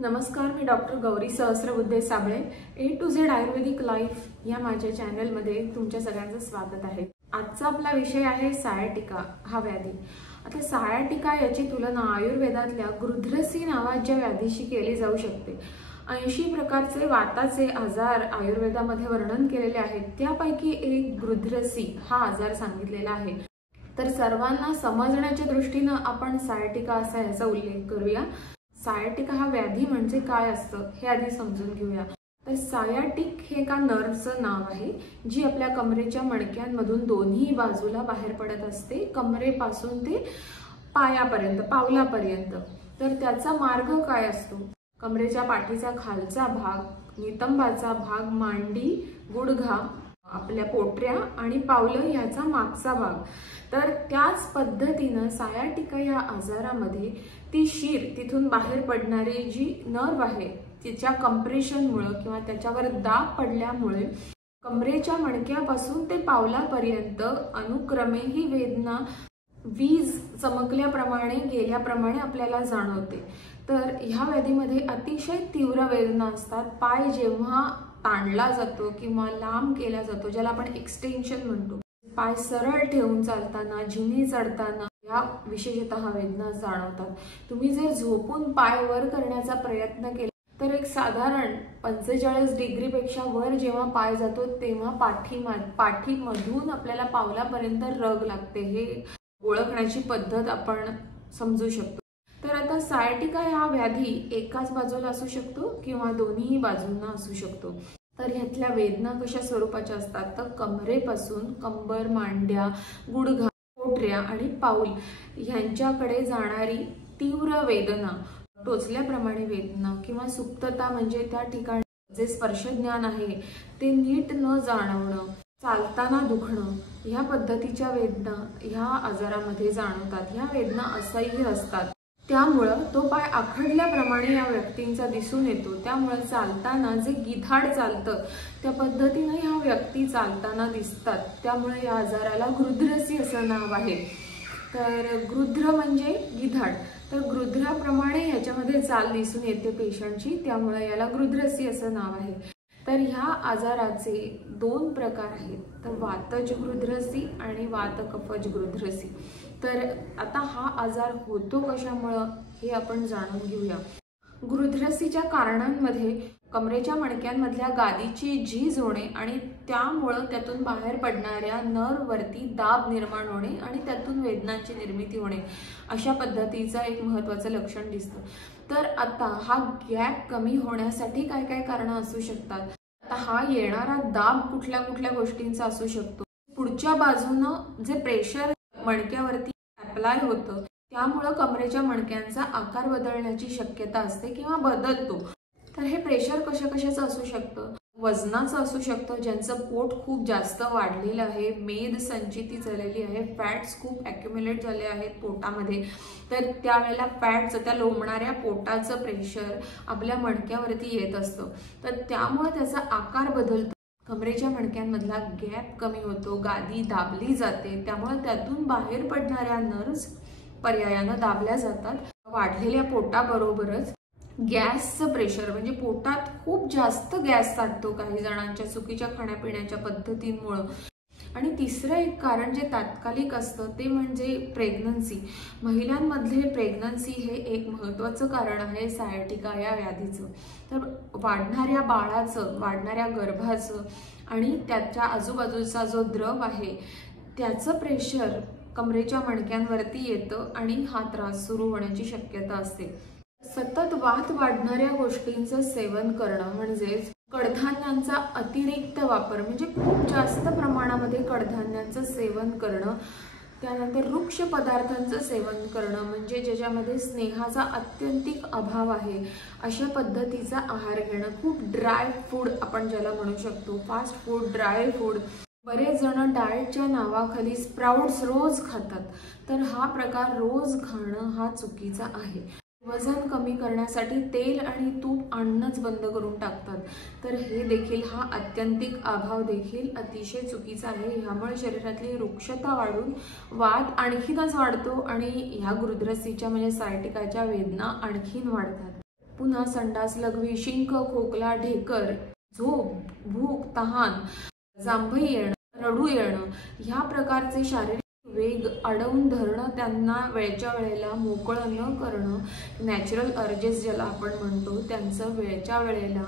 नमस्कार, मी doctor Gauri Sahasrabuddhe Sabale. A to Z ayurvedic life या माझ्या चॅनलमध्ये तुमच्या सगळ्यांचं स्वागत आहे. आजचा आपला विषय आहे सायाटिका हा व्याधी. आता सायाटिका याची तुलना आयुर्वेदातल्या गृध्रसी नावाच्या व्याधीशी केली जाऊ शकते. 80 प्रकारचे वाताचे आजार आयुर्वेदामध्ये वर्णन केलेले आहेत. त्यापैकी एक गृध्रसी हा आजार सांगितलेला आहे. तर सर्वांना समजण्याच्या दृष्टीने आपण सायाटिका असा याचा उल्लेख करूया. सायाटिका हा व्याधी म्हणजे काय असतं हे आधी समजून घेऊया. तर सायाटिक हे एका नर्वचं नाव आहे जी आपल्या कमरेच्या मणक्यांमधून दोन्ही बाजूला बाहेर पडत असते, कमरेपासून ते पायापर्यंत, पावलापर्यंत. तर त्याचा मार्ग काय असतो? कमरेच्या पाठीचा खालचा भाग, नितंबाचा भाग, मांडी, गुडघा, आपल्या पोटऱ्या आणि पावलं याचा मागचा भाग. तर त्याच पद्धतीनं सायाटिका या आजारामध्ये ती शीर, तिथून बाहेर पडणारी जी नर्व आहे तिच्या कंप्रेशनमुळे किंवा त्याच्यावर दाब पडल्यामुळे कमरेच्या मणक्यापासून ते पावलापर्यंत अनुक्रमे ही वेदना वीज चमकल्याप्रमाणे गेल्याप्रमाणे आपल्याला जाणवते. तर ह्या व्याधीमध्ये अतिशय तीव्र वेदना असतात. पाय जेव्हा ताणला जातो किंवा लांब केला जातो, ज्याला आपण एक्सटेन्शन म्हणतो, पाय सरळ ठेवून चालताना, जिने चढताना या विशेषतः वेदना जाणवतात. तुम्ही जर झोपून पाय वर करण्याचा प्रयत्न केला तर एक साधारण 45 डिग्रीपेक्षा वर जेव्हा पाय जातो तेव्हा पाठीमधून आपल्याला पावलापर्यंत रग लागते. हे ओळखण्याची पद्धत आपण समजू शकतो. तर आता सायाटिका हा व्याधी एकाच बाजूला असू शकतो किंवा दोन्ही बाजूंना असू शकतो. तर ह्यातल्या वेदना कशा स्वरूपाच्या असतात? तर कमरेपासून कंबर, मांड्या, गुडघा, पोटऱ्या आणि पाऊल ह्यांच्याकडे जाणारी तीव्र वेदना, टोचल्याप्रमाणे वेदना किंवा सुप्तता म्हणजे त्या ठिकाणी जे स्पर्शज्ञान आहे ते नीट न जाणवणं, चालताना दुखणं, ह्या पद्धतीच्या वेदना ह्या आजारामध्ये जाणवतात. ह्या वेदना असह्य असतात. त्यामुळं तो पाय आखडल्याप्रमाणे या व्यक्तींचा दिसून येतो. त्यामुळे चालताना जे गिधाड चालतं त्या पद्धतीनं ह्या व्यक्ती चालताना दिसतात. त्यामुळे या आजाराला गृध्रसी असं नाव आहे. तर गृध्र म्हणजे गिधाड. तर गृध्राप्रमाणे ह्याच्यामध्ये चाल दिसून येते पेशंटची, त्यामुळे याला गृध्रसी असं नाव आहे. तर ह्या आजाराचे 2 प्रकार आहेत. तर वातज गृध्रसी आणि वातकफज गृध्रसी. तर आता हा आजार होतो कशामुळं हे आपण जाणून घेऊया. गृध्रसीच्या कारणांमध्ये कमरेच्या मणक्यांमधल्या गादीची झीज होणे आणि त्यामुळं त्यातून बाहेर पडणाऱ्या नर्ववरती दाब निर्माण होणे आणि त्यातून वेदनांची निर्मिती होणे, अशा पद्धतीचं एक महत्त्वाचं लक्षण दिसतं. तर आता हा गॅप कमी होण्यासाठी काय काय कारणं असू शकतात? आता हा येणारा दाब कुठल्या कुठल्या गोष्टींचा असू शकतो? पुढच्या बाजूनं जे प्रेशर मणक्यावरती अप्लाय होतं त्यामुळं कमरेच्या मणक्यांचा आकार बदलण्याची शक्यता असते किंवा बदलतो. तर हे प्रेशर कशाचं असू शकतं? वजनाचं असू शकतं, ज्यांचं पोट खूप जास्त वाढलेलं आहे, मेद संचिती झालेली आहे, फॅट्स खूप ॲक्युम्युलेट झाले आहेत पोटामध्ये. तर त्यावेळेला फॅटचं, त्या लोंबणाऱ्या पोटाचं प्रेशर आपल्या मणक्यावरती येत असतं. तर त्यामुळे त्याचा आकार बदलतो, कमरेच्या मणक्यांमधला गॅप कमी होतो, गादी दाबली जाते. त्यामुळे त्यातून बाहेर पडणाऱ्या नर्व्स पर्यायानं दाबल्या जातात. वाढलेल्या पोटाबरोबरच गॅसचं प्रेशर, म्हणजे पोटात खूप जास्त गॅस साठतो काही जणांच्या चुकीच्या खाण्यापिण्याच्या पद्धतींमुळं. आणि तिसरं एक कारण जे तात्कालिक असतं ते म्हणजे प्रेग्नन्सी. महिलांमधले प्रेग्नन्सी हे एक महत्त्वाचं कारण आहे सायाटिका या व्याधीचं. तर वाढणाऱ्या बाळाचं, वाढणाऱ्या गर्भाचं आणि त्याच्या आजूबाजूचा जो द्रव आहे त्याचं प्रेशर कमरेच्या मणक्यांवरती येतं आणि हा त्रास सुरू होण्याची शक्यता असते. सतत वात वाढणाऱ्या गोष्टींचं सेवन करणं, म्हणजेच कडधान्यांचा अतिरिक्त वापर, म्हणजे खूप जास्त प्रमाणामध्ये कडधान्यांचं सेवन करणं, त्यानंतर वृक्ष पदार्थांचं सेवन करणं, म्हणजे ज्याच्यामध्ये स्नेहाचा अत्यंतिक अभाव आहे अशा पद्धतीचा आहार घेणं, खूप ड्राय फूड आपण ज्याला म्हणू शकतो, फास्ट फूड, ड्राय फूड. बरेच जण डाएटच्या नावाखाली स्प्राउट्स रोज खातात. तर हा प्रकार रोज खाणं हा चुकीचा आहे. वजन कमी करण्यासाठी तेल आणि तूप आणणंच बंद करून टाकतात. तर हे देखील, हा आत्यंतिक अभाव देखील अतिशय चुकीचा आहे. ह्यामुळे शरीरातली वृक्षता वाढून वात आणखीनच वाढतो आणि ह्या गृध्रसीच्या म्हणजे सायाटिकाच्या वेदना आणखीन वाढतात. पुन्हा संडास लघवी, शिंक, खोकला, ढेकर, झोप, भूक, तहान, जांभई येणं, रडू येणं, ह्या प्रकारचे शारीरिक वेग अडवून धरणं, त्यांना वेळच्या वेळेला मोकळं न करणं, नॅचरल अर्जेस ज्याला आपण म्हणतो त्यांचं वेळच्या वेळेला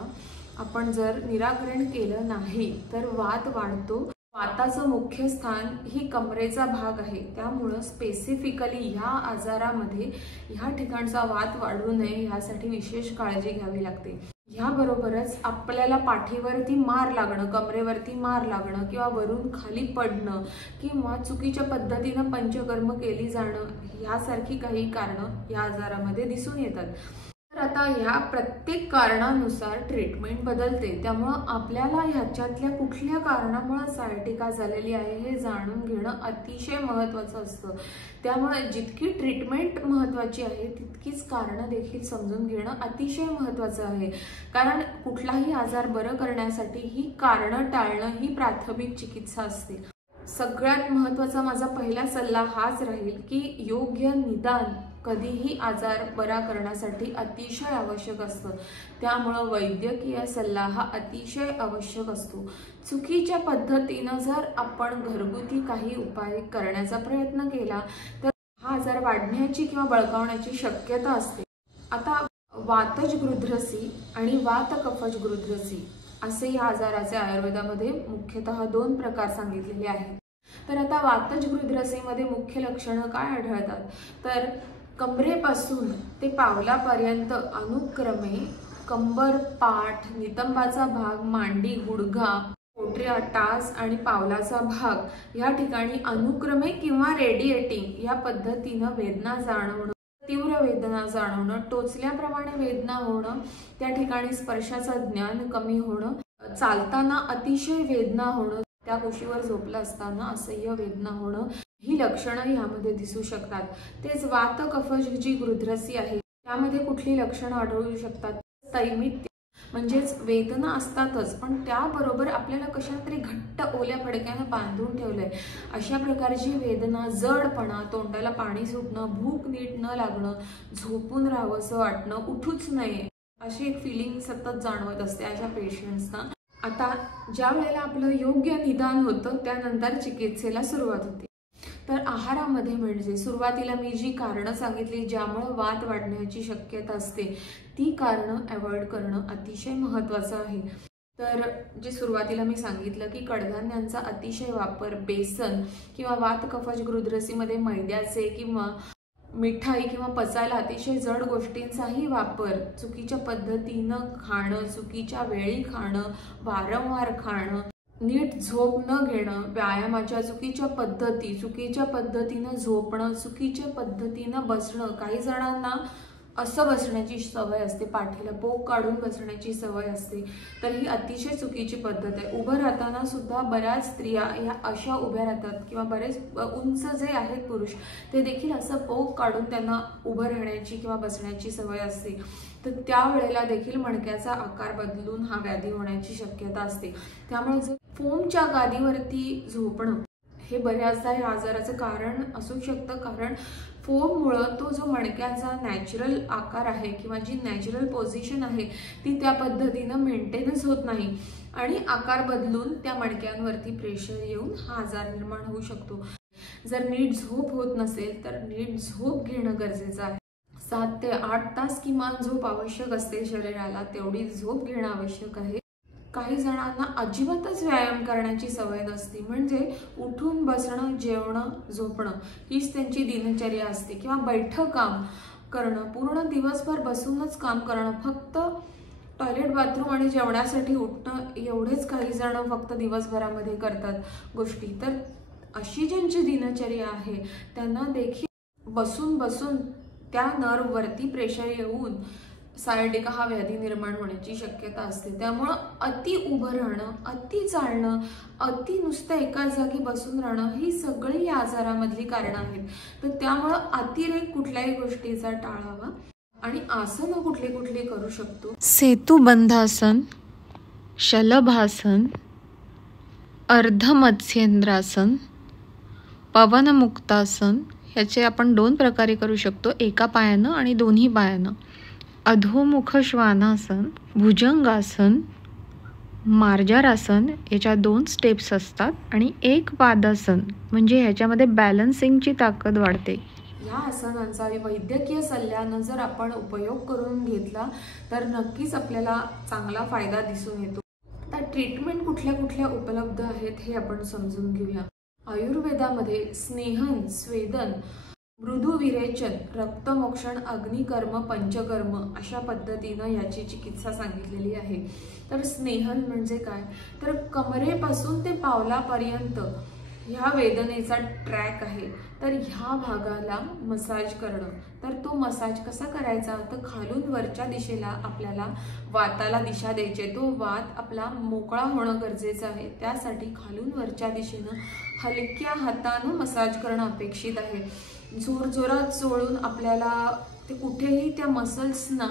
आपण जर निराकरण केलं नाही तर वात वाढतो. वाताचं मुख्य स्थान ही कमरेचा भाग आहे, त्यामुळं स्पेसिफिकली ह्या आजारामध्ये ह्या ठिकाणचा वात वाढू नये यासाठी विशेष काळजी घ्यावी लागते. ह्याबरोबरच आपल्याला पाठीवरती मार लागणं, कमरेवरती मार लागणं किंवा वरून खाली पडणं किंवा चुकीच्या पद्धतीनं पंचकर्म केली जाणं यासारखी काही कारणं या आजारामध्ये दिसून येतात. तर आता ह्या प्रत्येक कारणानुसार ट्रीटमेंट बदलते, त्यामुळं आपल्याला ह्याच्यातल्या कुठल्या कारणामुळे सायटिका झालेली आहे हे जाणून घेणं अतिशय महत्त्वाचं असतं. त्यामुळे जितकी ट्रीटमेंट महत्त्वाची आहे तितकीच कारणं देखील समजून घेणं अतिशय महत्त्वाचं आहे. कारण कुठलाही आजार बरं करण्यासाठी ही कारणं टाळणं ही प्राथमिक चिकित्सा असते. सगळ्यात महत्त्वाचा माझा पहिला सल्ला हाच राहील की योग्य निदान कधीही आजार बरा करण्यासाठी अतिशय आवश्यक असतं. त्यामुळं वैद्यकीय सल्ला हा अतिशय आवश्यक असतो. चुकीच्या पद्धतीनं जर आपण घरगुती काही उपाय करण्याचा प्रयत्न केला तर हा आजार वाढण्याची किंवा बळकावण्याची शक्यता असते. आता वातज गृध्रसी आणि वात कफज गृध्रसी असे या आजाराचे आयुर्वेदामध्ये मुख्यतः 2 प्रकार सांगितलेले आहेत. तर आता वातज गृध्रसीमध्ये मुख्य लक्षणं काय आढळतात तर कमरेपासून ते पावलापर्यंत अनुक्रमे कंबर, पाठ, नितंबाचा भाग, मांडी, गुडघा, पोटऱ्या, टाच आणि पावलाचा भाग या ठिकाणी अनुक्रमे किंवा रेडिएटिंग या पद्धतीनं वेदना जाणवणं, तीव्र वेदना जाणवणं, टोचल्याप्रमाणे वेदना होणं, त्या ठिकाणी स्पर्शाचं ज्ञान कमी होणं, चालताना अतिशय वेदना होणं, त्या कुशीवर झोपलं असताना असह्य वेदना होणं, ही लक्षणं यामध्ये दिसू शकतात. तेच वात कफज जी गृध्रसी आहे त्यामध्ये कुठली लक्षणं आढळू शकतात, तैमित्य म्हणजेच वेदना असतातच पण त्याबरोबर आपल्याला कशाला तरी घट्ट ओल्या फडक्यानं बांधून ठेवलंय अशा प्रकारची वेदना, जडपणा, तोंडाला पाणी सुटणं, भूक नीट न लागणं, झोपून राहावंसं वाटणं, उठूच नये अशी एक फिलिंग सतत जाणवत असते अशा पेशंट्सना. आता ज्या वेळेला आपलं योग्य निदान होतं त्यानंतर चिकित्सेला सुरुवात होते. तर आहारामध्ये म्हणजे सुरुवातीला मी जी कारणं सांगितली ज्यामुळे वात वाढण्याची शक्यता असते ती कारणं अवॉइड करणं अतिशय महत्त्वाचं आहे. तर जे सुरुवातीला मी सांगितलं की कडधान्यांचा अतिशय वापर, बेसन किंवा वात कफज गृध्रसीमध्ये मैद्याचे किंवा मिठाई किंवा पचायला अतिशय जड गोष्टींचाही वापर, चुकीच्या पद्धतीनं खाणं, चुकीच्या वेळी खाणं, वारंवार खाणं, नीट झोप न घेणं, व्यायामाच्या चुकीच्या पद्धतीनं झोपणं, चुकीच्या पद्धतीनं बसणं. काही जणांना असं बसण्याची सवय असते, पाठीला पोक काढून बसण्याची सवय असते, तर ही अतिशय चुकीची पद्धत आहे. उभं राहताना सुद्धा बऱ्याच स्त्रिया ह्या अशा उभ्या राहतात किंवा बरेच उंच जे आहेत पुरुष ते देखील असं पोक काढून त्यांना उभं राहण्याची किंवा बसण्याची सवय असते. तर त्यावेळेला देखील मणक्याचा आकार बदलून हा व्याधी होण्याची शक्यता असते. त्यामुळे जर फोमच्या गादीवरती झोपणं हे बऱ्याचदा या आजाराचं कारण असू शकतं. कारण फोममुळं तो जो मणक्याचा नॅचरल आकार आहे किंवा जी नॅचरल पोझिशन आहे ती त्या पद्धतीनं मेंटेनच होत नाही आणि आकार बदलून त्या मणक्यांवरती प्रेशर येऊन हा आजार निर्माण होऊ शकतो. जर नीट झोप होत नसेल तर नीट झोप घेणं गरजेचं आहे. 7 ते 8 तास किमान झोप आवश्यक असते शरीराला, तेवढी झोप घेणं आवश्यक आहे. काही जणांना अजिबातच व्यायाम करण्याची सवय नसते, म्हणजे उठून बसणं, जेवणं, झोपणं हीच त्यांची दिनचर्या असते किंवा बैठं काम करणं, पूर्ण दिवसभर बसूनच काम करणं, फक्त टॉयलेट, बाथरूम आणि जेवणासाठी उठणं एवढेच काही जण फक्त दिवसभरामध्ये करतात गोष्टी. तर अशी ज्यांची दिनचर्या आहे त्यांना देखील बसून त्या नर्ववरती प्रेशर येऊन सायटिका हा व्याधी निर्माण होण्याची शक्यता असते. त्यामुळं अति उभं राहणं, अति चालणं, अति नुसतं एकाच जागी बसून राहणं ही सगळी या आजारामधली कारणं आहेत. तर त्यामुळं अतिरेक कुठल्याही गोष्टीचा टाळावा आणि आसनं कुठली करू शकतो. सेतुबंधासन, शलभासन, अर्धमत्स्येंद्रासन, पवनमुक्तासन ह्याचे आपण 2 प्रकारे करू शकतो, एका पायानं आणि दोन्ही पायानं. अधोमुख श्वानासन, भुजंगासन, मार्जारासन याच्या 2 स्टेप्स असतात आणि एक पादासन म्हणजे ह्याच्यामध्ये बॅलन्सिंगची ताकद वाढते. या आसनांचा वैद्यकीय सल्ल्यानं जर आपण उपयोग करून घेतला तर नक्कीच आपल्याला चांगला फायदा दिसून येतो. आता ट्रीटमेंट कुठल्या कुठल्या उपलब्ध आहेत हे आपण समजून घेऊया. आयुर्वेदामध्ये स्नेहन, स्वेदन, मृदू विरेचन, रक्तमोक्षण, अग्निकर्म, पंचकर्म अशा पद्धतीनं याची चिकित्सा सांगितलेली आहे. तर स्नेहन म्हणजे काय, तर कमरेपासून ते पावलापर्यंत ह्या वेदनेचा ट्रॅक आहे. तर ह्या भागाला मसाज करणं. तर तो मसाज कसा करायचा, तर खालून वरच्या दिशेला आपल्याला वाताला दिशा द्यायची. तो वात आपला मोकळा होणं गरजेचं आहे. त्यासाठी खालून वरच्या दिशेनं हलक्या हातानं मसाज करणं अपेक्षित आहे. जोरजोरात चोळून आपल्याला ते कुठेही त्या मसल्सना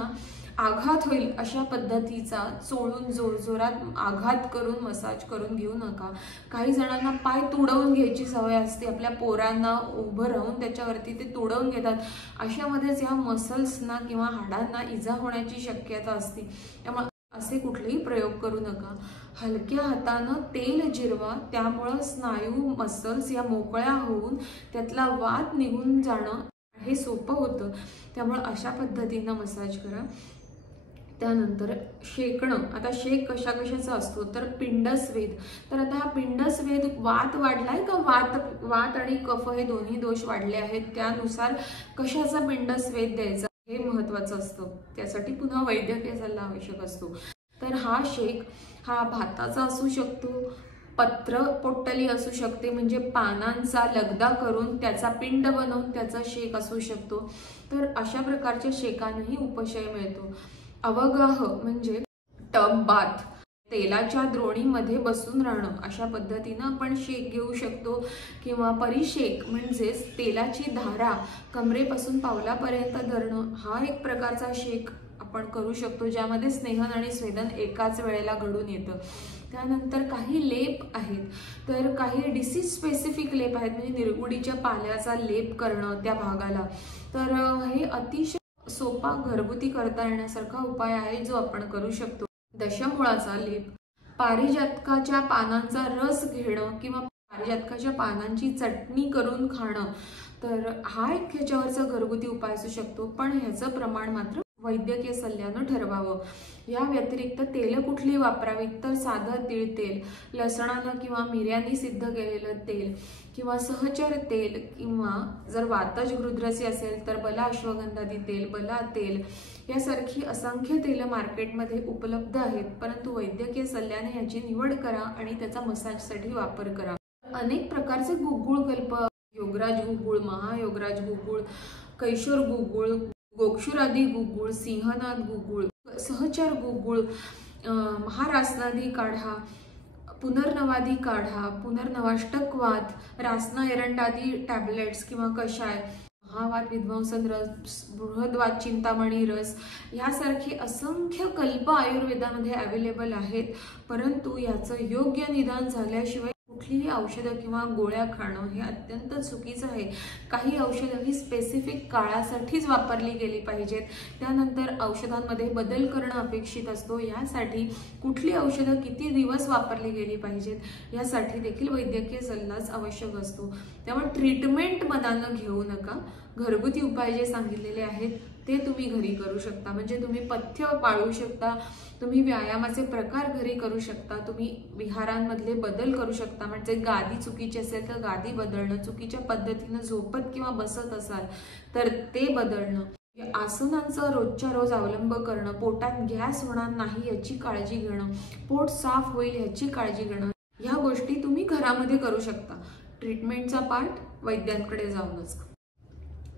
आघात होईल अशा पद्धतीचा चोळून जोरजोरात आघात करून मसाज करून घेऊ नका. काही जणांना पाय तुडवून घ्यायची सवय असते. आपल्या पोरांना उभं राहून त्याच्यावरती ते तुडवून घेतात. अशामध्येच या मसल्सना किंवा हाडांना इजा होण्याची शक्यता असते. त्यामुळे असे कुठलेही प्रयोग करू नका. हलक्या हातानं तेल जिरवा. त्यामुळं स्नायू मसल्स या मोकळ्या होऊन त्यातला वात निघून जाणं हे सोपं होतं. त्यामुळे अशा पद्धतीनं मसाज करा. त्यानंतर शेकणं. आता शेक कशा कशाचा असतो, तर पिंडस्वेद. तर आता हा पिंडस्वेद वात वाढलाय का, वात आणि कफ हे दोन्ही दोष वाढले आहेत, त्यानुसार कशाचा पिंडस्वेद द्यायचा हे महत्त्वाचं असतं. त्यासाठी पुन्हा वैद्यकीय सल्ला आवश्यक असतो. तर हा शेक हा भाताचा असू शकतो, पत्र पोट्टली असू शकते म्हणजे पानांचा लगदा करून त्याचा पिंड बनवून त्याचा शेक असू शकतो. तर अशा प्रकारच्या शेकानेही उपशय मिळतो. अवगाह म्हणजे टब बाथ, तेलाच्या द्रोणीमध्ये बसून राहणं, अशा पद्धतीनं आपण शेक घेऊ शकतो. किंवा परिशेक म्हणजेच तेलाची धारा कमरेपासून पावलापर्यंत धरणं, हा एक प्रकारचा शेक आपण करू शकतो, ज्यामध्ये स्नेहन आणि स्वेदन एकाच वेळेला घडून येतं. त्यानंतर काही लेप आहेत. तर काही डिसीज स्पेसिफिक लेप आहेत, म्हणजे निरगुडीच्या पाल्याचा लेप करणं त्या भागाला. तर हे अतिशय सोपा घरगुती करता येण्यासारखा उपाय आहे जो आपण करू शकतो. दशमुळाचा लेप, पारिजातकाच्या पानांचा रस घेणं किंवा पारिजातकाच्या पानांची चटणी करून खाणं, तर हा एक ह्याच्यावरचा घरगुती उपाय असू शकतो. पण ह्याचं प्रमाण मात्र वैद्यकीय सल्ल्यानं ठरवावं. या व्यतिरिक्त तेल कुठली वापरावीत, तर साधं तीळ तेल, लसणानं किंवा मिऱ्यांनी सिद्ध केलेलं तेल किंवा सहचर तेल, किंवा जर वातज गृध्रसी असेल तर बला अश्वगंधादी तेल, बला तेल यासारखी असंख्य तेल मार्केटमध्ये उपलब्ध आहेत. परंतु वैद्यकीय सल्ल्याने याची निवड करा आणि त्याचा मसाजसाठी वापर करा. अनेक प्रकारचे गुगुळ कल्प, योगराज गुगुळ, महायोगराज गुगुळ, कैशोर गुगुळ, गोक्षुरादी गुगुळ, सिंहनाद गुगुळ, सहचर गुगुळ, महारासनादी काढा, पुनर्नवादी काढा, पुनर्नवाष्टकवात, रासना एरंडादी टॅबलेट्स किंवा कषाय, महावात विध्वंसन रस, बृहद्वात चिंतामणी रस यासारखे असंख्य कल्प आयुर्वेदामध्ये अवेलेबल आहेत. परंतु याचं योग्य निदान झाल्याशिवाय कुठलीही औषधं किंवा गोळ्या खाणं हे अत्यंत चुकीचं आहे. काही औषधं ही स्पेसिफिक काळासाठीच वापरली गेली पाहिजेत. त्यानंतर औषधांमध्ये बदल करणं अपेक्षित असतो. यासाठी कुठली औषधं किती दिवस वापरली गेली पाहिजेत यासाठी देखील वैद्यकीय सल्लाच आवश्यक असतो. त्यामुळे ट्रीटमेंट मनानं घेऊ नका. घरगुती उपाय जे सांगितलेले आहेत ते तुम्ही घरी करू शकता. म्हणजे तुम्ही पथ्य पाळू शकता, तुम्ही व्यायामाचे प्रकार घरी करू शकता, तुम्ही विहारांमधले बदल करू शकता. म्हणजे गादी चुकीची असेल तर गादी बदलणं, चुकीच्या पद्धतीनं झोपत किंवा बसत असाल तर ते बदलणं, आसनांचा रोजच्या रोज अवलंब करणं, पोटात गॅस होणार नाही याची काळजी घेणं, पोट साफ होईल याची काळजी घेणं, ह्या गोष्टी तुम्ही घरामध्ये करू शकता. ट्रीटमेंटचा पार्ट वैद्यांकडे जाऊनच.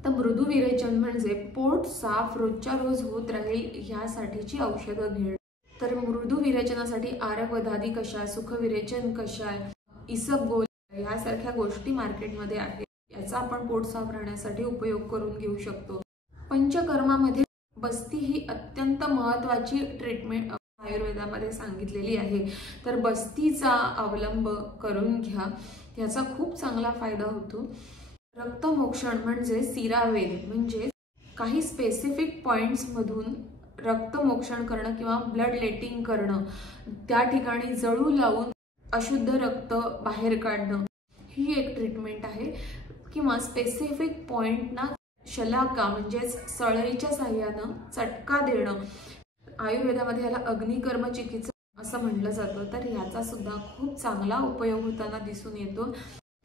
तर मृदू विरेचन म्हणजे पोट साफ रोजच्या रोज होत राहील ह्यासाठीची औषधं घेणं. तर मृदू विरेचनासाठी आरगवधादी कषाय, सुखविरेचन कषाय, इसबगोल यासारख्या गोष्टी मार्केटमध्ये आहेत. याचा आपण पोट साफ राहण्यासाठी उपयोग करून घेऊ शकतो. पंचकर्मामध्ये बस्ती ही अत्यंत महत्त्वाची ट्रीटमेंट आयुर्वेदामध्ये सांगितलेली आहे. तर बस्तीचा अवलंब करून घ्या, याचा खूप चांगला फायदा होतो. रक्तमोक्षण म्हणजे सिरावेद, म्हणजे काही स्पेसिफिक पॉइंट्समधून रक्तमोक्षण करणं किंवा ब्लड लेटिंग करणं, त्या ठिकाणी जळू लावून अशुद्ध रक्त बाहेर काढणं, ही एक ट्रीटमेंट आहे. किंवा स्पेसिफिक पॉइंटना शलाका म्हणजेच सळईच्या साह्यानं चटका देणं. आयुर्वेदामध्ये याला अग्निकर्म चिकित्सा असं म्हटलं जातं. तर याचा सुद्धा खूप चांगला उपयोग होताना दिसून येतो.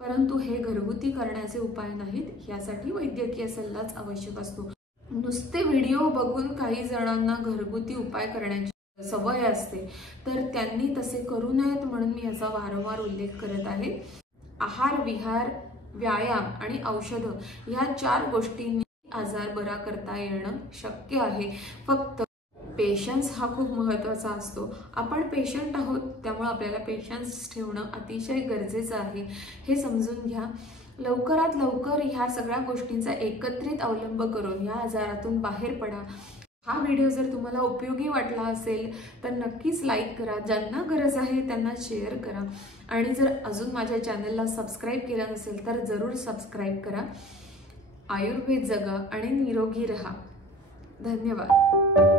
परंतु हे घरगुती करण्याचे उपाय नाहीत, यासाठी वैद्यकीय सल्लाच आवश्यक असतो. नुसते व्हिडिओ बघून काही जणांना घरगुती उपाय करण्याची सवय असते, तर त्यांनी तसे करू नयेत म्हणून मी याचा वारंवार उल्लेख करत आहे. आहार, विहार, व्यायाम आणि औषधं या 4 गोष्टींनी आजार बरा करता येणं शक्य आहे. फक्त पेशन्स हा खूप महत्त्वाचा असतो. आपण पेशंट आहोत, त्यामुळे आपल्याला पेशन्स ठेवणं अतिशय गरजेचं आहे, हे समजून घ्या. लवकरात लवकर ह्या सगळ्या गोष्टींचा एकत्रित अवलंब करून या आजारातून बाहेर पडा. हा व्हिडिओ जर तुम्हाला उपयोगी वाटला असेल तर नक्कीच लाईक करा. ज्यांना गरज आहे त्यांना शेअर करा. आणि जर अजून माझ्या चॅनलला सबस्क्राईब केलं नसेल तर जरूर सबस्क्राईब करा. आयुर्वेद जगा आणि निरोगी रहा. धन्यवाद.